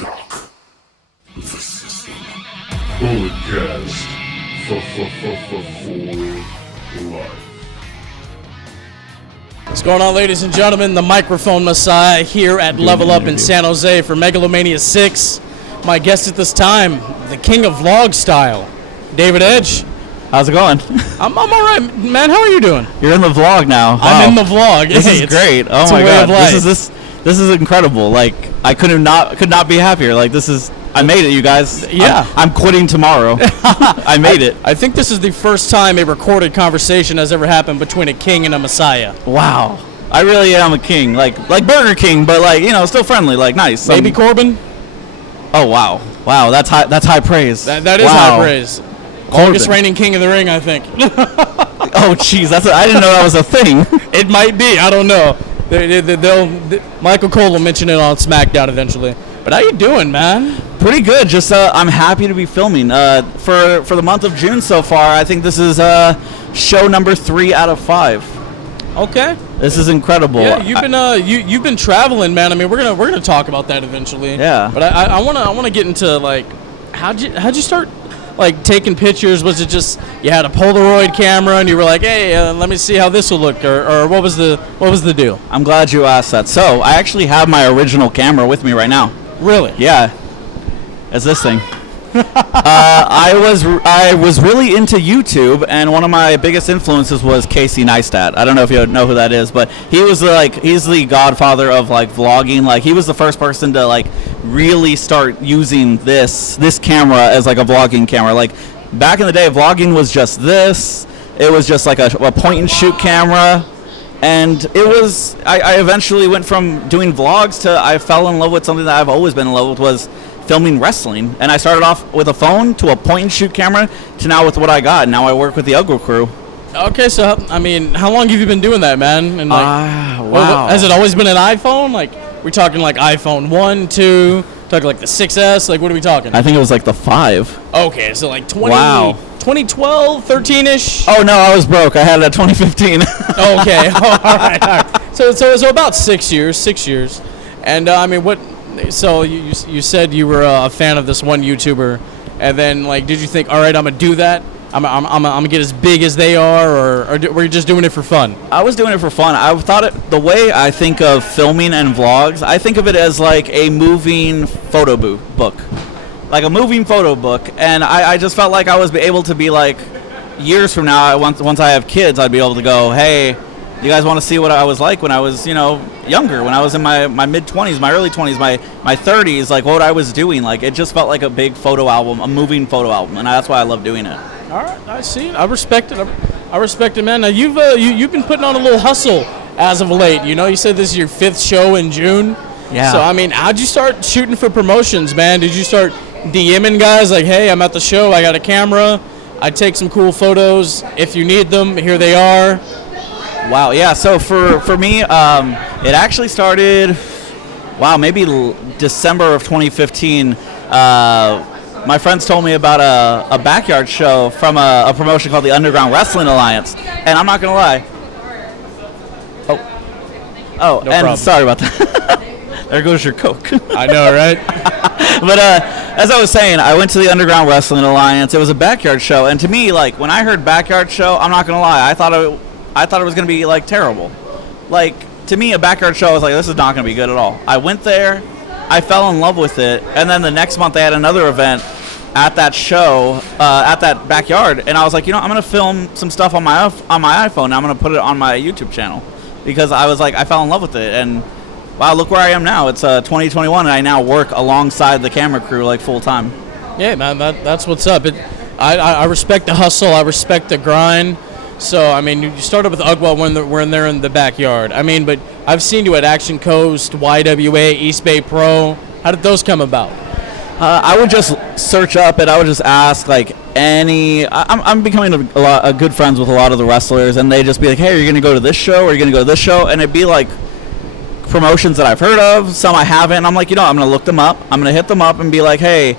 Shock. This is the Bulletcast for life. What's going on, ladies and gentlemen? The Microphone Messiah here at Level Up in San Jose for Megalomania 6. My guest at this time, the king of Vlogstyle, David Edge. How's it going? I'm all right, man. How are you doing? You're in the vlog now. Wow. I'm in the vlog. This is great. Oh my god, this is incredible. Like, I could not be happier. Like, I made it, you guys. Yeah, I'm quitting tomorrow. I made it. I think this is the first time a recorded conversation has ever happened between a king and a messiah. Wow, I really am a king. Like Burger King, but like, you know, still friendly. Like, nice. Maybe Corbin. Oh wow, that's high praise. That is high praise. Longest reigning king of the ring, I think. Oh, jeez, I didn't know that was a thing. It might be. I don't know. Michael Cole will mention it on SmackDown eventually. But how you doing, man? Pretty good. Just I'm happy to be filming. For the month of June so far, I think this is show number 3 out of 5. Okay. This is incredible. Yeah, you've been traveling, man. I mean, we're gonna talk about that eventually. Yeah. But I wanna get into, like, how'd you start, like, taking pictures? Was it just you had a Polaroid camera and you were like, hey, let me see how this will look, or what was the deal? I'm glad you asked that. So I actually have my original camera with me right now. Really? Yeah. It's this thing. I was really into YouTube, and one of my biggest influences was Casey Neistat. I don't know if you know who that is, but he's the godfather of, like, vlogging. Like, he was the first person to, like, really start using this camera as, like, a vlogging camera. Like, back in the day, vlogging was just this. It was just like a point and shoot camera. And it was, I eventually went from doing vlogs to, I fell in love with something that I've always been in love with, was filming wrestling. And I started off with a phone to a point and shoot camera to now with what I got. Now I work with the UGWA crew. Okay, so, I mean, how long have you been doing that, man? And, like, wow. Has it always been an iPhone? Like, we're talking like iPhone 1, 2, talking like the 6S? Like, what are we talking? I think it was like the 5. Okay, so like 2012, 13-ish? Oh, no, I was broke. I had a 2015. Okay, all right. So about 6 years. And, I mean, so you said you were a fan of this one YouTuber, and then, like, did you think, all right, I'm going to do that? I'm going to get as big as they are, or were you just doing it for fun? I was doing it for fun. I thought the way I think of filming and vlogs, I think of it as like a moving photo book. Like a moving photo book. And I just felt like I was able to be like, years from now, once I have kids, I'd be able to go, hey, you guys want to see what I was like when I was, you know, younger, when I was in my mid-20s, my early 20s, my 30s, like what I was doing. Like, it just felt like a big photo album, a moving photo album, and that's why I love doing it. All right, I see it. I respect it. I respect it, man. Now, you've been putting on a little hustle as of late. You know, you said this is your 5th show in June. Yeah. So, I mean, how'd you start shooting for promotions, man? Did you start DMing guys like, hey, I'm at the show, I got a camera, I take some cool photos. If you need them, here they are. Wow, yeah. So for me, it actually started, maybe December of 2015. My friends told me about a backyard show from a promotion called the Underground Wrestling Alliance, and I'm not gonna lie. Oh, no, and problem. Sorry about that. There goes your Coke. I know, right? But as I was saying, I went to the Underground Wrestling Alliance. It was a backyard show, and to me, like, when I heard backyard show, I'm not gonna lie, I thought it was gonna be, like, terrible. Like, to me, a backyard show, I was like, this is not gonna be good at all. I went there. I fell in love with it, and then the next month they had another event at that show, at that backyard, and I was like, you know, I'm gonna film some stuff on my iPhone, and I'm gonna put it on my YouTube channel, because I was like, I fell in love with it, and wow, look where I am now. It's 2021, and I now work alongside the camera crew, like, full time. Yeah, man, that's what's up. I respect the hustle. I respect the grind. So, I mean, you started with UGWA when they're in the backyard. I mean, but I've seen you at Action Coast, YWA, East Bay Pro. How did those come about? I would just search up and I would just ask, like, I'm becoming a good friends with a lot of the wrestlers, and they just be like, hey, are you going to go to this show, or are you going to go to this show? And it'd be like promotions that I've heard of, some I haven't, and I'm like, you know, I'm going to look them up. I'm going to hit them up and be like, hey,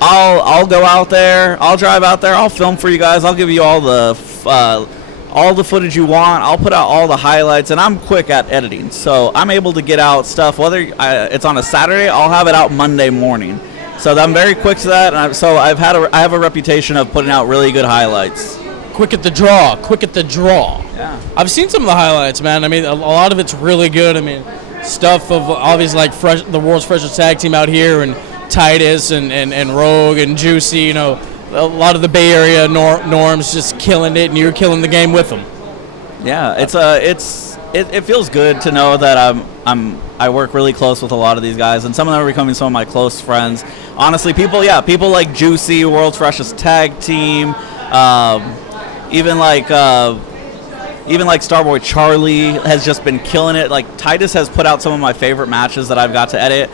I'll go out there, I'll drive out there, I'll film for you guys, I'll give you all the all the footage you want. I'll put out all the highlights, and I'm quick at editing, so I'm able to get out stuff. Whether it's on a Saturday, I'll have it out Monday morning. So I'm very quick to that, and I have a reputation of putting out really good highlights. Quick at the draw. Yeah. I've seen some of the highlights, man. I mean, a lot of it's really good. I mean, stuff of obviously like the world's freshest tag team out here, and Titus and Rogue and Juicy. You know, a lot of the Bay Area norms just killing it, and you're killing the game with them. Yeah, it feels good to know that I work really close with a lot of these guys, and some of them are becoming some of my close friends. Honestly, people like Juicy, world's freshest tag team. Even like Starboy Charlie has just been killing it. Like Titus has put out some of my favorite matches that I've got to edit.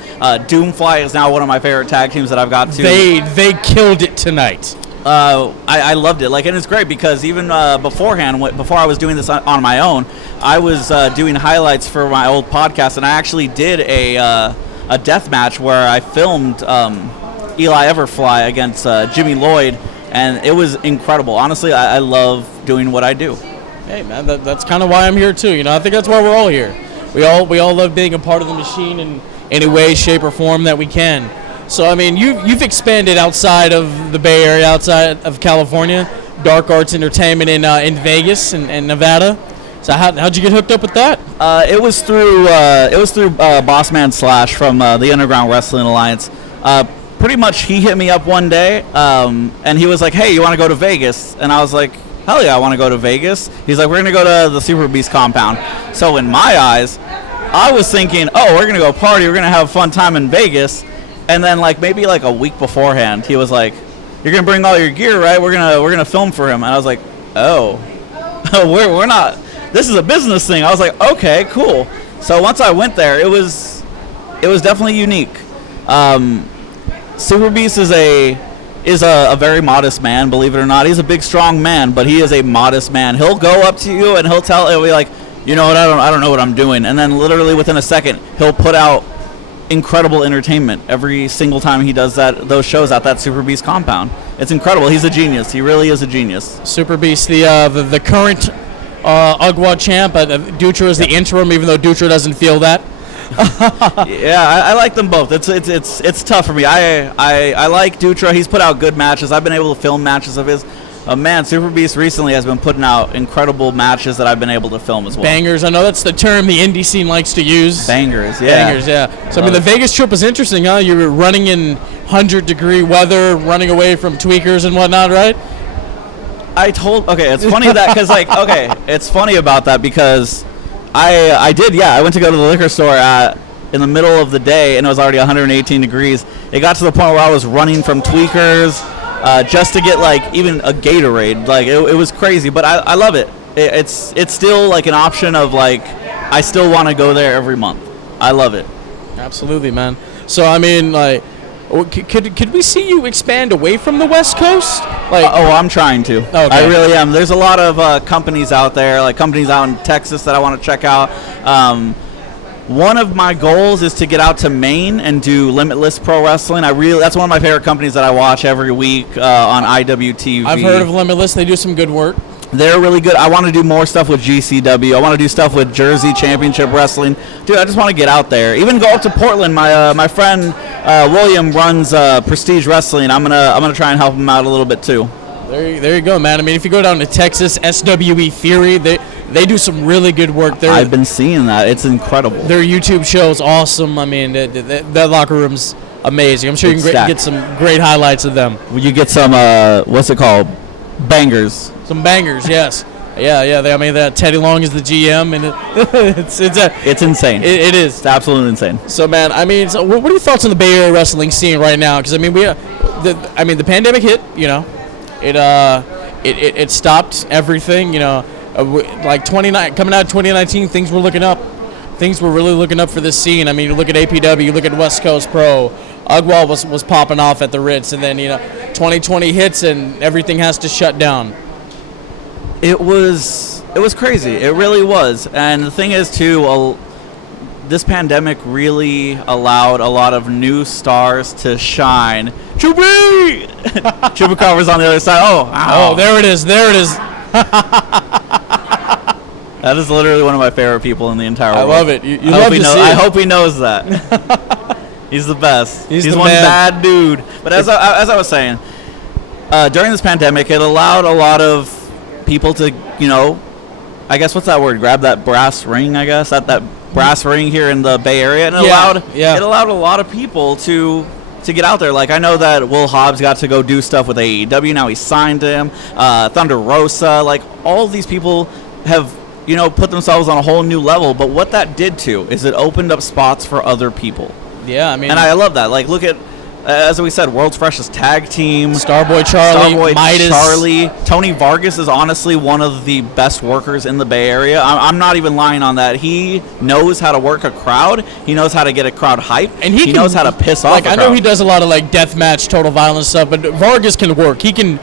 Doomfly is now one of my favorite tag teams that I've got to. They killed it tonight. I loved it. Like, and it's great because even beforehand, before I was doing this on my own, I was doing highlights for my old podcast, and I actually did a death match where I filmed Eli Everfly against Jimmy Lloyd. And it was incredible. Honestly, I love doing what I do. Hey, man, that's kind of why I'm here too. You know, I think that's why we're all here. We all love being a part of the machine in any way, shape, or form that we can. So, I mean, you've expanded outside of the Bay Area, outside of California, Dark Arts Entertainment in Vegas and Nevada. So how'd you get hooked up with that? It was through Bossman Slash from the Underground Wrestling Alliance. Pretty much he hit me up one day, and he was like, hey, you want to go to Vegas? And I was like, hell yeah, I want to go to Vegas. He's like, we're going to go to the Super Beast compound. So in my eyes, I was thinking, oh, we're going to go party, we're going to have a fun time in Vegas. And then maybe a week beforehand, he was like, you're going to bring all your gear, right? We're gonna film for him. And I was like, oh, we're not, this is a business thing. I was like, okay, cool. So once I went there, it was definitely unique. Super Beast is a very modest man, believe it or not. He's a big, strong man, but he is a modest man. He'll go up to you and he'll be like, you know what, I don't know what I'm doing. And then literally within a second, he'll put out incredible entertainment every single time he does those shows at that Super Beast compound. It's incredible. He's a genius. He really is a genius. Super Beast, the current UGWA champ. Dutra is the interim, even though Dutra doesn't feel that. Yeah, I like them both. It's tough for me. I like Dutra. He's put out good matches. I've been able to film matches of his. Man, Super Beast recently has been putting out incredible matches that I've been able to film as well. Bangers. I know that's the term the indie scene likes to use. Bangers, yeah. Bangers, yeah. So, I mean, the Vegas trip was interesting, huh? You were running in 100-degree weather, running away from tweakers and whatnot, right? Okay, it's funny that, because, it's funny about that because I went to go to the liquor store in the middle of the day, and it was already 118 degrees. It got to the point where I was running from tweakers, just to get even a Gatorade. It was crazy, but I love it. It's still an option of I still want to go there every month. I love it. Absolutely, man. So I mean, could we see you expand away from the West Coast? I'm trying to. Okay. I really am. There's a lot of companies out there, companies out in Texas that I want to check out. One of my goals is to get out to Maine and do Limitless Pro Wrestling. That's one of my favorite companies that I watch every week on IWTV. I've heard of Limitless. They do some good work. They're really good. I want to do more stuff with GCW. I want to do stuff with Jersey Championship Wrestling. Dude, I just want to get out there. Even go up to Portland. My friend William runs Prestige Wrestling. I'm gonna try and help him out a little bit too. There you go, man. I mean, if you go down to Texas, SWE Theory, they do some really good work there. I've been seeing that. It's incredible. Their YouTube show's awesome. I mean, that locker room's amazing. I'm sure you can get some great highlights of them. You get some, what's it called? Bangers. Some bangers, yes. Yeah. That Teddy Long is the GM, and it's insane. It is. It's absolutely insane. So, man, I mean, what are your thoughts on the Bay Area wrestling scene right now? Because I mean, the pandemic hit. You know, it stopped everything. You know, coming out of 2019, things were looking up. Things were really looking up for this scene. I mean, you look at APW, you look at West Coast Pro. UGWA was popping off at the Ritz, and then 2020 hits and everything has to shut down. It was crazy. It really was. And the thing is, too, this pandemic really allowed a lot of new stars to shine. Chupacabra's on the other side. Oh, there it is. That is literally one of my favorite people in the entire world. I love it. You I love to see I it. hope he knows that. He's the best. He's He's the one man. bad dude. But as I was saying, during this pandemic, it allowed a lot of people to, I guess what's that word? Grab that brass ring. I guess that brass ring here in the Bay Area, and it allowed a lot of people to get out there. Like, I know that Will Hobbs got to go do stuff with AEW. Now he signed him. Thunder Rosa. Like, all of these people have, put themselves on a whole new level. But what that did too is it opened up spots for other people. Yeah, I mean, and I love that. Like, look at, as we said, World's Freshest Tag Team. Starboy Charlie, Midas. Charlie. Tony Vargas is honestly one of the best workers in the Bay Area. I'm not even lying on that. He knows how to work a crowd. He knows how to get a crowd hype. And he knows how to piss off a crowd. I know he does a lot of like deathmatch, total violence stuff, but Vargas can work. He can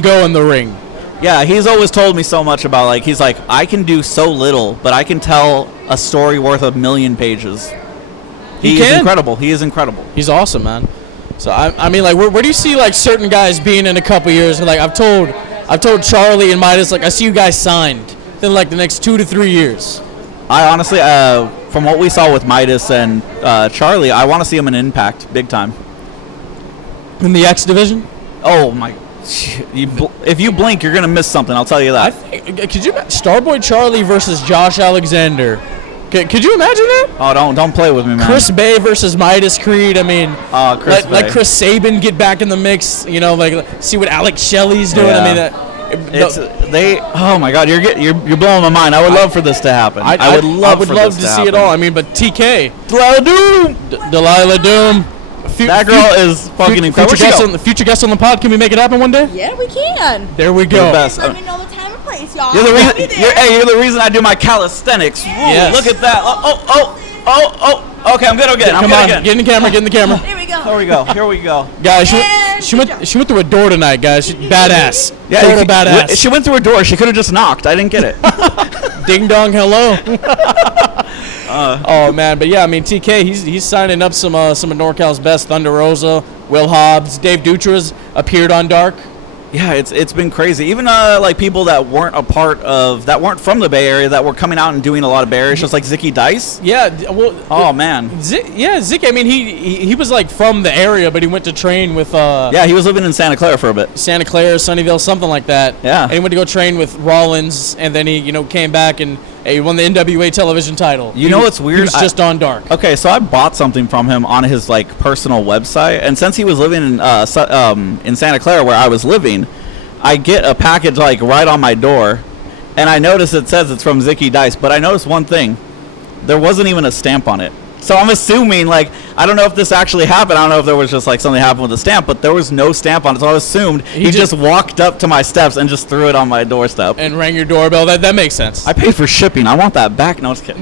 go in the ring. Yeah, he's always told me so much about, like, he's like, I can do so little, but I can tell a story worth 1,000,000 pages. He is incredible. He is incredible. He's awesome, man. So I mean, like, where do you see like certain guys being in a couple years? Like, I've told Charlie and Midas, like, I see you guys signed in like the next 2 to 3 years. I honestly, from what we saw with Midas and Charlie, I want to see him in Impact big time. In the X division? Oh my! If you blink, you're gonna miss something. I'll tell you that. I think, could you Starboy Charlie versus Josh Alexander? Could you imagine that? Oh, don't play with me, man. Chris Bay versus Midas Creed. I mean, Chris Bay. Like Chris Sabin get back in the mix. Like see what Alex Shelley's doing. Yeah. I mean, Oh my God, you're blowing my mind. I would love for this to happen. I would love to see it all. I mean, but TK, Delilah Doom. That girl is fucking incredible. Future guest on the pod. Can we make it happen one day? Yeah, we can. There we go. The best. Let me know the time and place, y'all. You're the reason I do my calisthenics. Ooh, yes. Look at that. Oh. Okay, I'm good. Come on, get in the camera. Get in the camera. Here we go. Here we go. Guys, she went through a door tonight, guys. Badass. Yeah, total badass. She went through a door. She could have just knocked. I didn't get it. Ding dong, hello. Oh man, but yeah, I mean TK, he's signing up some of NorCal's best. Thunder Rosa, Will Hobbs, Dave Dutra's appeared on Dark. Yeah, it's been crazy. Even like people that weren't from the Bay Area that were coming out and doing a lot of Bay Area shows, like Zicky Dice. Yeah, well. Oh man. Zicky. I mean, he was like from the area, but he went to train with. Yeah, he was living in Santa Clara for a bit. Santa Clara, Sunnyvale, something like that. Yeah. And he went to go train with Rollins, and then he came back and he won the NWA television title. You know what's weird? He was just on Dark. Okay, so I bought something from him on his like personal website, and since he was living in Santa Clara where I was living, I get a package like right on my door, and I notice it says it's from Zicky Dice, but I noticed one thing: there wasn't even a stamp on it. So I'm assuming, like, I don't know if this actually happened. I don't know if there was just like something happened with the stamp, but there was no stamp on it. So I assumed he just walked up to my steps and just threw it on my doorstep and rang your doorbell. That makes sense. I paid for shipping. I want that back. No, just kidding.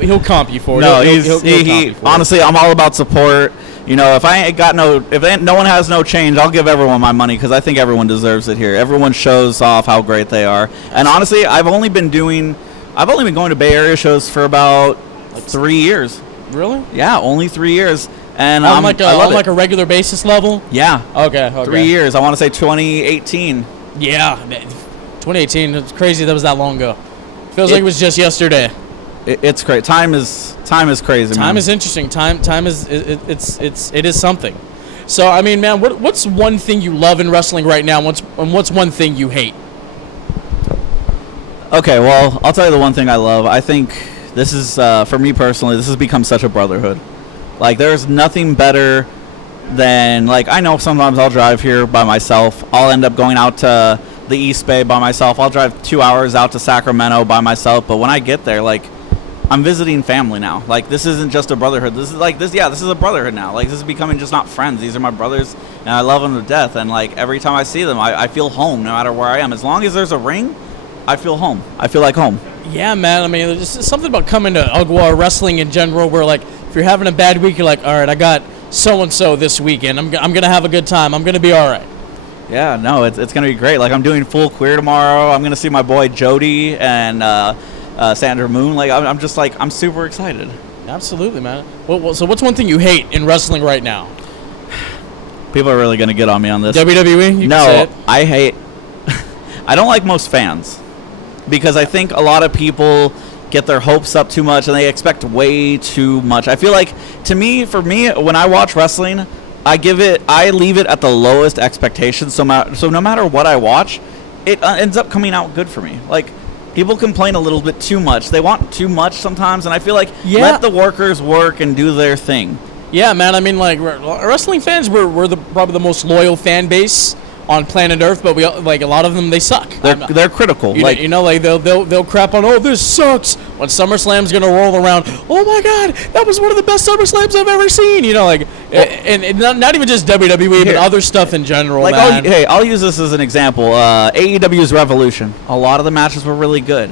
He'll comp you for it. No, he'll honestly, I'm all about support. If no one has no change, I'll give everyone my money because I think everyone deserves it here. Everyone shows off how great they are. And honestly, I've only been going to Bay Area shows for about 3 years. Really? Yeah, only 3 years. And on like a regular basis level? Yeah. Okay. 3 years. I want to say 2018. Yeah. 2018. It's crazy that was that long ago. Feels like it was just yesterday. It's great. Time is crazy. Time is interesting. Time is something. So I mean, man, what's one thing you love in wrestling right now? What's one thing you hate? Okay, well, I'll tell you the one thing I love. I think this is for me personally. This has become such a brotherhood. Like, there's nothing better than, like, I know sometimes I'll drive here by myself. I'll end up going out to the East Bay by myself. I'll drive 2 hours out to Sacramento by myself. But when I get there, like, I'm visiting family now. Like, this isn't just a brotherhood. This is like this. Yeah, this is a brotherhood now. Like, this is becoming just not friends. These are my brothers, and I love them to death. And like every time I see them, I feel home, no matter where I am. As long as there's a ring, I feel home. I feel like home. Yeah, man. I mean, there's just something about coming to UGWA wrestling in general, where like if you're having a bad week, you're like, all right, I got so and so this weekend. I'm gonna have a good time. I'm gonna be all right. Yeah, no, it's gonna be great. Like, I'm doing full queer tomorrow. I'm gonna see my boy Jody and Sandra Moon. Like, I'm just like, I'm super excited. Absolutely, man. So what's one thing you hate in wrestling right now? People are really gonna get on me on this. WWE? You no, can say it. I don't like most fans. because I think a lot of people get their hopes up too much and they expect way too much. I feel like, for me, when I watch wrestling, I leave it at the lowest expectations. So no matter what I watch, it ends up coming out good for me. Like, people complain a little bit too much. They want too much sometimes, and I feel like let the workers work and do their thing. Yeah, man. I mean, like, wrestling fans, we're probably the most loyal fan base on planet Earth, but a lot of them, they suck. They're critical. They'll crap on, oh, this sucks, when SummerSlam's gonna roll around. Oh my God, that was one of the best SummerSlams I've ever seen. And not even just WWE, but other stuff in general. Like, man. I'll use this as an example. AEW's Revolution. A lot of the matches were really good.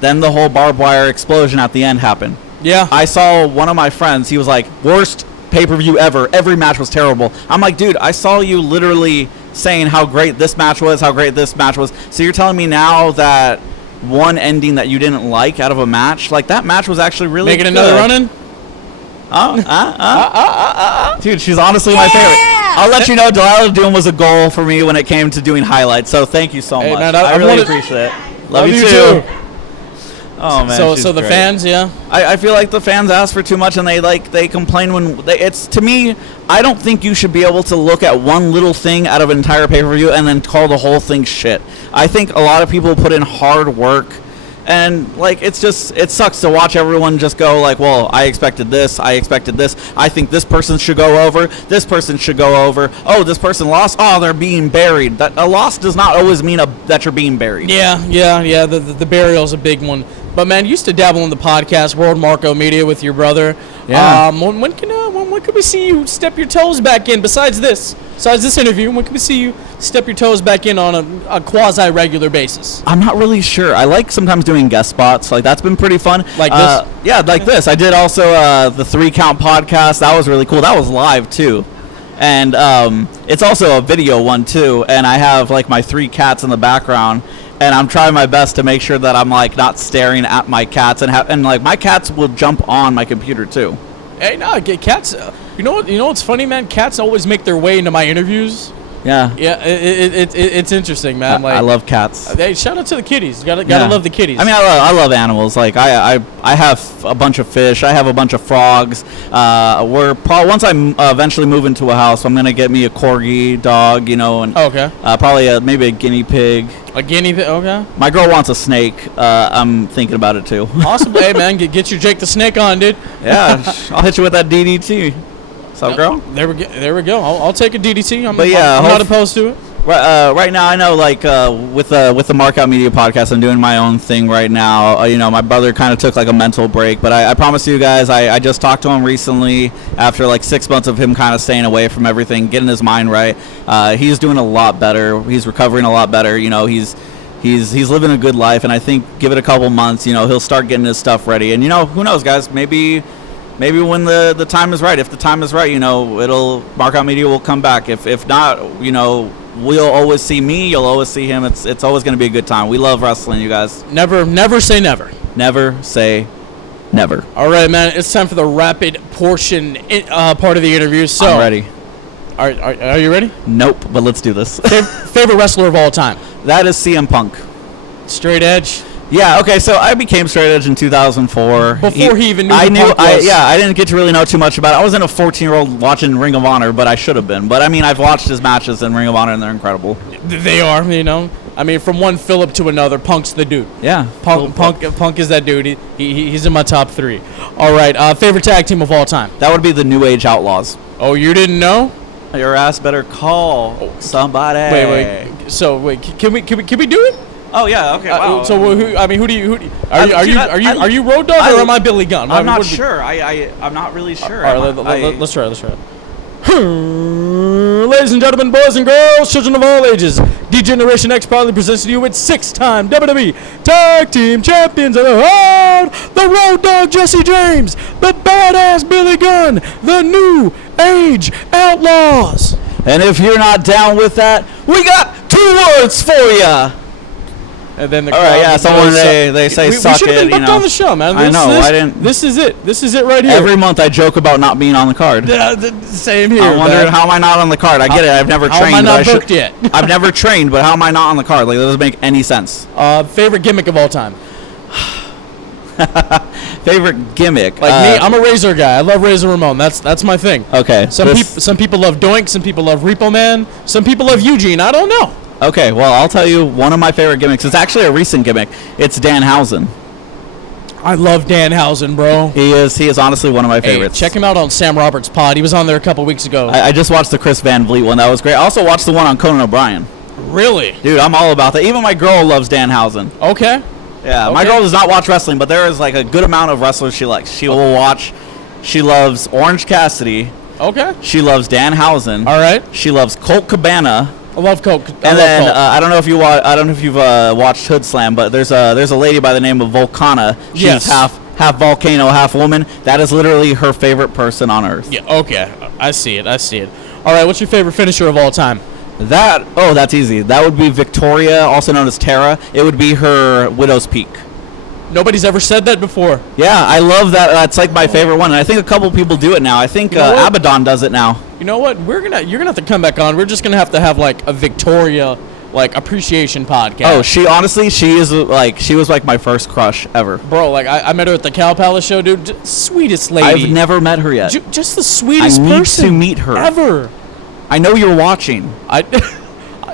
Then the whole barbed wire explosion at the end happened. Yeah. I saw one of my friends. He was like, worst pay-per-view ever. Every match was terrible. I'm like, dude, I saw you literally saying how great this match was, how great this match was. So you're telling me now that one ending that you didn't like out of a match, like that match was actually really Making good. another run-in? Dude, she's honestly my favorite. I'll let you know, Delilah Doom was a goal for me when it came to doing highlights. So thank you so much. Man, I really appreciate it. Love you too. Oh man. So the great. fans, yeah. I feel like the fans ask for too much, and they complain when it's, to me, I don't think you should be able to look at one little thing out of an entire pay-per-view and then call the whole thing shit. I think a lot of people put in hard work, and like it sucks to watch everyone just go like, well, I expected this, I think this person should go over, this person should go over, oh, this person lost, oh, they're being buried. That a loss does not always mean that you're being buried. Yeah, the burial's a big one. But man, you used to dabble in the podcast World Marco Media with your brother. Yeah. When can we see you step your toes back in? Besides this interview, when can we see you step your toes back in on a quasi-regular basis? I'm not really sure. I like sometimes doing guest spots. Like, that's been pretty fun. Like this? Yeah, like this. I did also the 3 Count podcast. That was really cool. That was live too. And it's also a video one too. And I have like my 3 cats in the background. And I'm trying my best to make sure that I'm like not staring at my cats, and like my cats will jump on my computer too. Hey, no, cats. You know what's funny, man? Cats always make their way into my interviews. Yeah. Yeah, it's interesting, man. I love cats. Hey, shout out to the kitties. Gotta love the kitties. I mean, I love animals. Like I have a bunch of fish. I have a bunch of frogs. Once I eventually move into a house, I'm gonna get me a corgi dog. And okay. Probably maybe a guinea pig. A guinea pig. Okay. My girl wants a snake. I'm thinking about it too. Awesome. Hey, man, get your Jake the Snake on, dude. Yeah, I'll hit you with that DDT. What's up, girl? There we go. I'll take a DDT. I'm not opposed to it. Right now, I know, like, with the Markout Media podcast, I'm doing my own thing right now. My brother kind of took, like, a mental break. But I promise you guys, I just talked to him recently after, like, 6 months of him kind of staying away from everything, getting his mind right. He's doing a lot better. He's recovering a lot better. He's living a good life. And I think give it a couple months, he'll start getting his stuff ready. And, who knows, guys? Maybe when the time is right, if the time is right, Markout Media will come back. If not, we'll always see me. You'll always see him. It's always going to be a good time. We love wrestling, you guys. Never say never. Never say never. All right, man. It's time for the rapid portion part of the interview. So I'm ready. Are you ready? Nope, but let's do this. Favorite wrestler of all time? That is CM Punk. Straight edge. Yeah, okay, so I became straight edge in 2004. Before he even knew I who Punk was. I didn't get to really know too much about it. I wasn't a 14-year-old watching Ring of Honor, but I should have been. But, I mean, I've watched his matches in Ring of Honor, and they're incredible. They are, I mean, from one Phillip to another, Punk's the dude. Yeah. Punk is that dude. He's in my top 3. All right, favorite tag team of all time? That would be the New Age Outlaws. Oh, you didn't know? Your ass better call somebody. Wait. So, can we do it? Oh yeah, okay. Wow. So who do you are you Road Dogg or am I Billy Gunn? I'm not sure. I'm not really sure. All right, let's try it. Ladies and gentlemen, boys and girls, children of all ages, D-Generation X proudly presents to you with 6-time WWE Tag Team Champions of the world, the Road Dogg Jesse James, the badass Billy Gunn, the New Age Outlaws. And if you're not down with that, we got 2 words for ya. And then the All right, crowd yeah, goes, someone "Suck." they say we suck should have it, been booked on the show, man. I know, I didn't. This is it. This is it right here. Every month I joke about not being on the card. Same here. I'm wondering man. how am I not on the card? I get it. I've never How trained. am I but not booked yet? I've never trained, but how am I not on the card? Like, that doesn't make any sense. Favorite gimmick of all time. Favorite gimmick? Like me, I'm a Razor guy. I love Razor Ramon. That's my thing. Okay. Some people love Doink. Some people love Repo Man. Some people love Eugene. I don't know. Okay, well, I'll tell you one of my favorite gimmicks. It's actually a recent gimmick. It's Danhausen. I love Danhausen, bro. He is honestly one of my Hey, favorites. check him out on Sam Roberts' pod. He was on there a couple weeks ago. I just watched the Chris Van Vliet one. That was great. I also watched the one on Conan O'Brien. Really? Dude, I'm all about that. Even my girl loves Danhausen. Okay. Yeah, my Okay. girl does not watch wrestling, but there is like a good amount of wrestlers she likes. She will watch. She loves Orange Cassidy. Okay. She loves Danhausen. All right. She loves Colt Cabana. I love Coke. And then I don't know if you watched Hood Slam, but there's a lady by the name of Volcana. She's Yes. half volcano, half woman. That is literally her favorite person on earth. Yeah. Okay. I see it. All right. What's your favorite finisher of all time? That's easy. That would be Victoria, also known as Tara. It would be her Widow's Peak. Nobody's ever said that before. Yeah, I love that. That's like my favorite one. And I think a couple people do it now. I think You know what? Abaddon does it now. You know what? You're gonna have to come back on. We're just gonna have to have like a Victoria like appreciation podcast. Oh, she was like my first crush ever. Bro, like I met her at the Cow Palace show, dude. Sweetest lady. I've never met her yet. Just the sweetest I need person to meet her. ever. I know you're watching, I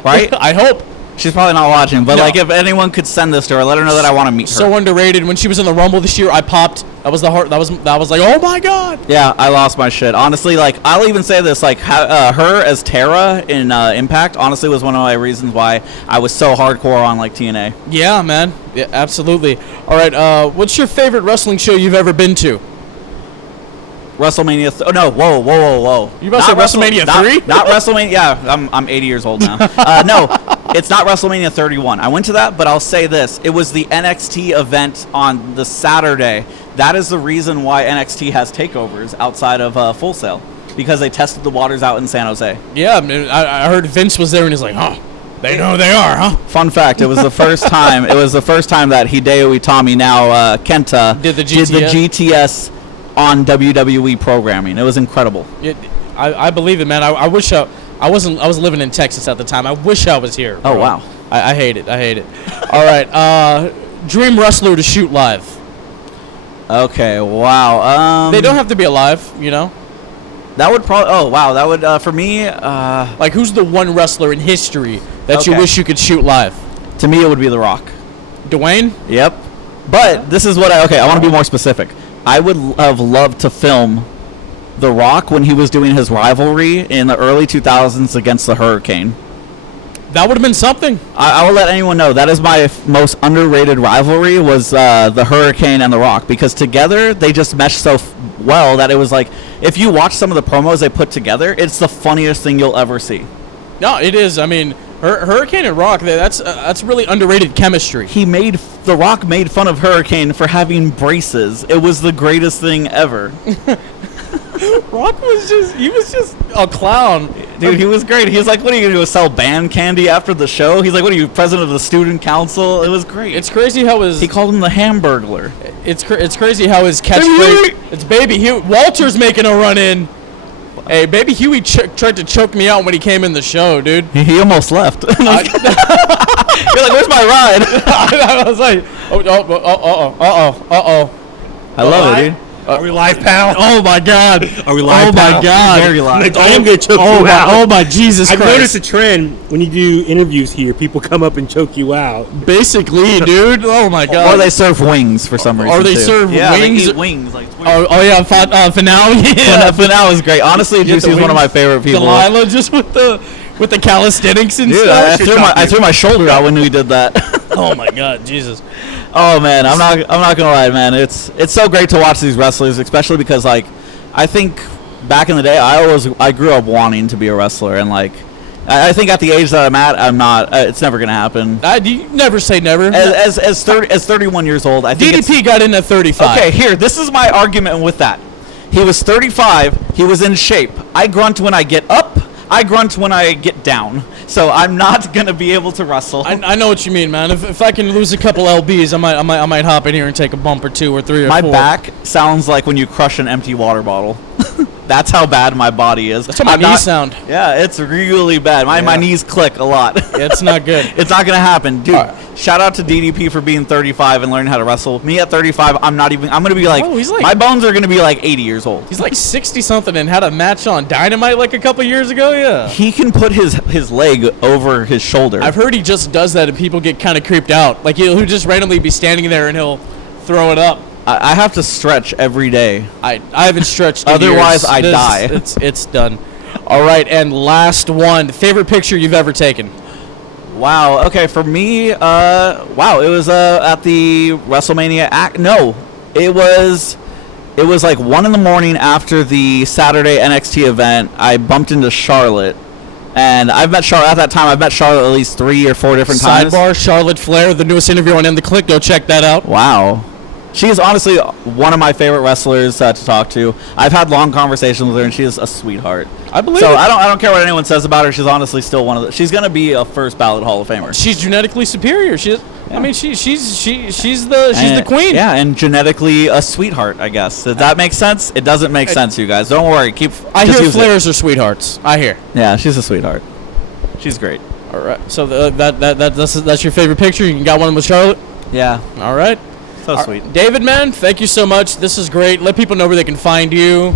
right? I hope. She's probably not watching, but No. like if anyone could send this to her, let her know that I want to meet her. So underrated. When she was in the Rumble this year, I popped. That was the heart. That was like, oh my god. Yeah, I lost my shit. Honestly, like I'll even say this, like her as Tara in Impact, honestly was one of my reasons why I was so hardcore on like TNA. Yeah, man. Yeah, absolutely. All right. What's your favorite wrestling show you've ever been to? WrestleMania. Whoa. You about to say WrestleMania 3? Not WrestleMania. Yeah, I'm 80 years old now. No, it's not WrestleMania 31. I went to that, but I'll say this: it was the NXT event on the Saturday. That is the reason why NXT has takeovers outside of Full Sail, because they tested the waters out in San Jose. Yeah, I heard Vince was there and he's like, huh? They know who they are, huh? Fun fact: it was the first time. It was the first time that Hideo Itami, now Kenta, Did the did the GTS on WWE programming. It was incredible. I believe it, man. I wish I was living in Texas at the time. I wish I was here. Oh, bro. wow. I hate it. All right. Dream wrestler to shoot live. Okay, wow. They don't have to be alive, you know. That would probably. Oh, wow. That would for me. Like, who's the one wrestler in history that you Okay. wish you could shoot live? To me, it would be The Rock. Dwayne. Yep. But this is what I want to be more specific. I would have loved to film The Rock when he was doing his rivalry in the early 2000s against the Hurricane. That would have been something. I will let anyone know that is my most underrated rivalry was the Hurricane and The Rock, because together they just meshed so well that it was like, if you watch some of the promos they put together, it's the funniest thing you'll ever see. No, it is. I mean, Hurricane and Rock, that's really underrated chemistry. The Rock made fun of Hurricane for having braces. It was the greatest thing ever. Rock was just a clown. Dude, he was great. He was like, what are you going to do, sell band candy after the show? He's like, what are you, president of the student council? It was great. It's crazy how He called him the Hamburglar. It's crazy how his catchphrase. It's Baby Huey. Walter's making a run in. Hey, Baby Huey tried to choke me out when he came in the show, dude. He almost left. You're like, where's my ride? I was like, I love it, dude. Are we live, pal? Oh my God! Are we live, Oh pal? my God! Very live. I am going to choke you out. Oh my Jesus I've Christ! noticed a trend when you do interviews here. People come up and choke you out. Basically, dude. Oh my God! Or they serve wings for some reason. Or they too. serve yeah, wings. They eat wings. Like, Oh yeah, finale. Yeah. Finale was great. Honestly, Juicy was one of my favorite people. Delilah just with the calisthenics and Dude, stuff. I threw my shoulder out when we did that. Oh my God, Jesus! Oh man, I'm not gonna lie, man. It's so great to watch these wrestlers, especially because like I think back in the day I grew up wanting to be a wrestler, and like I think at the age that I'm at, I'm not. It's never gonna happen. You never say never. As 31 years old, I think DDP got in at 35. Okay, here, this is my argument with that. He was 35. He was in shape. I grunt when I get up. I grunt when I get down, so I'm not gonna be able to wrestle. I know what you mean, man. If I can lose a couple lbs, I might hop in here and take a bump or 2 or 3 or 4. My back sounds like when you crush an empty water bottle. That's how bad my body is. That's how my knees sound. Yeah, it's really bad. My knees click a lot. Yeah, it's not good. It's not gonna happen, dude. Right. Shout out to DDP for being 35 and learning how to wrestle. Me at 35, I'm gonna be like, he's like, my bones are gonna be like 80 years old. He's like 60 something and had a match on Dynamite like a couple years ago. Yeah. He can put his leg over his shoulder. I've heard he just does that and people get kind of creeped out. Like he'll just randomly be standing there and he'll throw it up. I have to stretch every day. I haven't stretched. Otherwise, years. I die. It's done. All right, and last one. Favorite picture you've ever taken? Wow. Okay, for me, wow, it was at the WrestleMania No, it was like 1 a.m. after the Saturday NXT event. I bumped into Charlotte, and I've met Charlotte at that time. I've met Charlotte at least 3 or 4 different times. Sidebar: Charlotte Flair, the newest interview on In the Click. Go check that out. Wow. She is honestly one of my favorite wrestlers to talk to. I've had long conversations with her, and she is a sweetheart. I believe so. it. I don't care what anyone says about her. She's honestly still one of the. She's gonna be a first ballot Hall of Famer. She's genetically superior. I mean, she's the queen. Yeah, and genetically a sweetheart, I guess. Does that make sense? It doesn't make sense, you guys. Don't worry. I hear Flairs are sweethearts. I hear. Yeah, she's a sweetheart. She's great. All right. So that's your favorite picture. You got one with Charlotte. Yeah. All right. So sweet. David, man, thank you so much. This is great. Let people know where they can find you.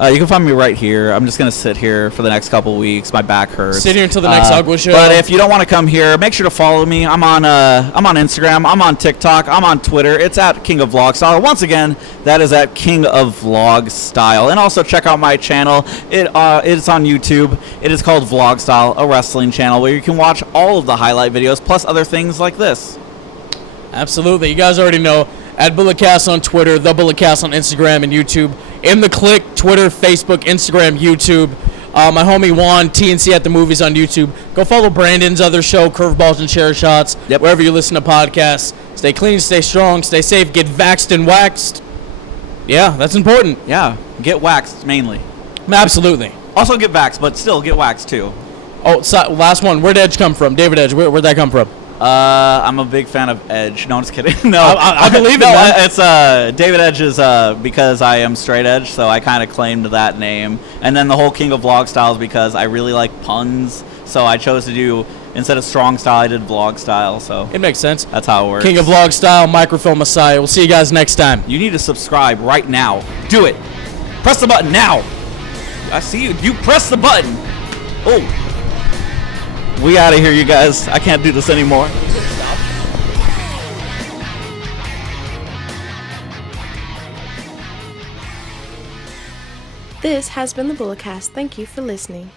You can find me right here. I'm just going to sit here for the next couple weeks. My back hurts. Sit here until the next UGWA show. But if you don't want to come here, make sure to follow me. I'm on Instagram. I'm on TikTok. I'm on Twitter. It's at King of Vlogstyle. Once again, that is at King of Vlogstyle. And also check out my channel. It's on YouTube. It is called Vlogstyle, a wrestling channel where you can watch all of the highlight videos plus other things like this. Absolutely. You guys already know. At Bulletcast on Twitter, The Bulletcast on Instagram and YouTube. In the Click, Twitter, Facebook, Instagram, YouTube. My homie Juan, TNC at the Movies on YouTube. Go follow Brandon's other show, Curveballs and Chair Shots. Yep. Wherever you listen to podcasts. Stay clean, stay strong, stay safe, get vaxxed and waxed. Yeah, that's important. Yeah, get waxed mainly. Absolutely. Also get vaxxed, but still get waxed too. Oh, so, last one. Where'd Edge come from? David Edge. Where'd that come from? I'm a big fan of Edge. No, I'm just kidding. No, I believe it, man. It's David Edge is because I am straight edge, so I kind of claimed that name. And then the whole King of Vlogstyle is because I really like puns, so I chose to do, instead of strong style, I did vlog style. So it makes sense. That's how it works. King of Vlogstyle, Microphone Messiah. We'll see you guys next time. You need to subscribe right now. Do it. Press the button now. I see you. You press the button. Oh. We out of here, you guys. I can't do this anymore. This has been the Bulletcast. Thank you for listening.